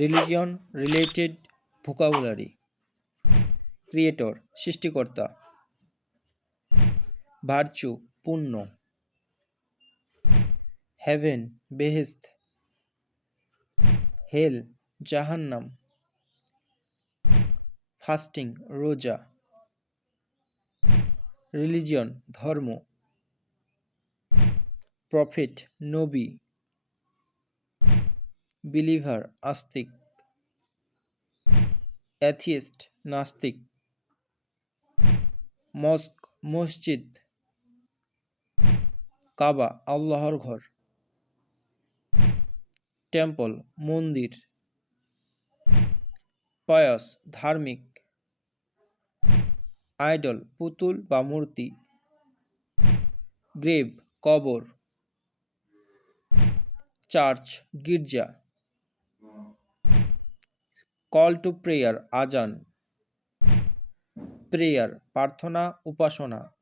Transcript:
Religion related vocabulary. Creator সৃষ্টিকর্তা। ভার্চু পুণ্য। হেভেন বেহেশত। হেল জাহান্নাম। ফাস্টিং রোজা। রিলিজিয়ন ধর্ম। প্রফেট নবী। বিলিভার আস্তিক। অ্যাথিয়েস্ট নাস্তিক। মস্ক মসজিদ। কাবা আল্লাহর ঘর। টেম্পল মন্দির। পায়াস ধার্মিক। আইডল পুতুল বা মূর্তি। গ্রেভ কবর। চার্চ গির্জা। কল টু প্রেয়ার আজান। প্রেয়ার প্রার্থনা উপাসনা।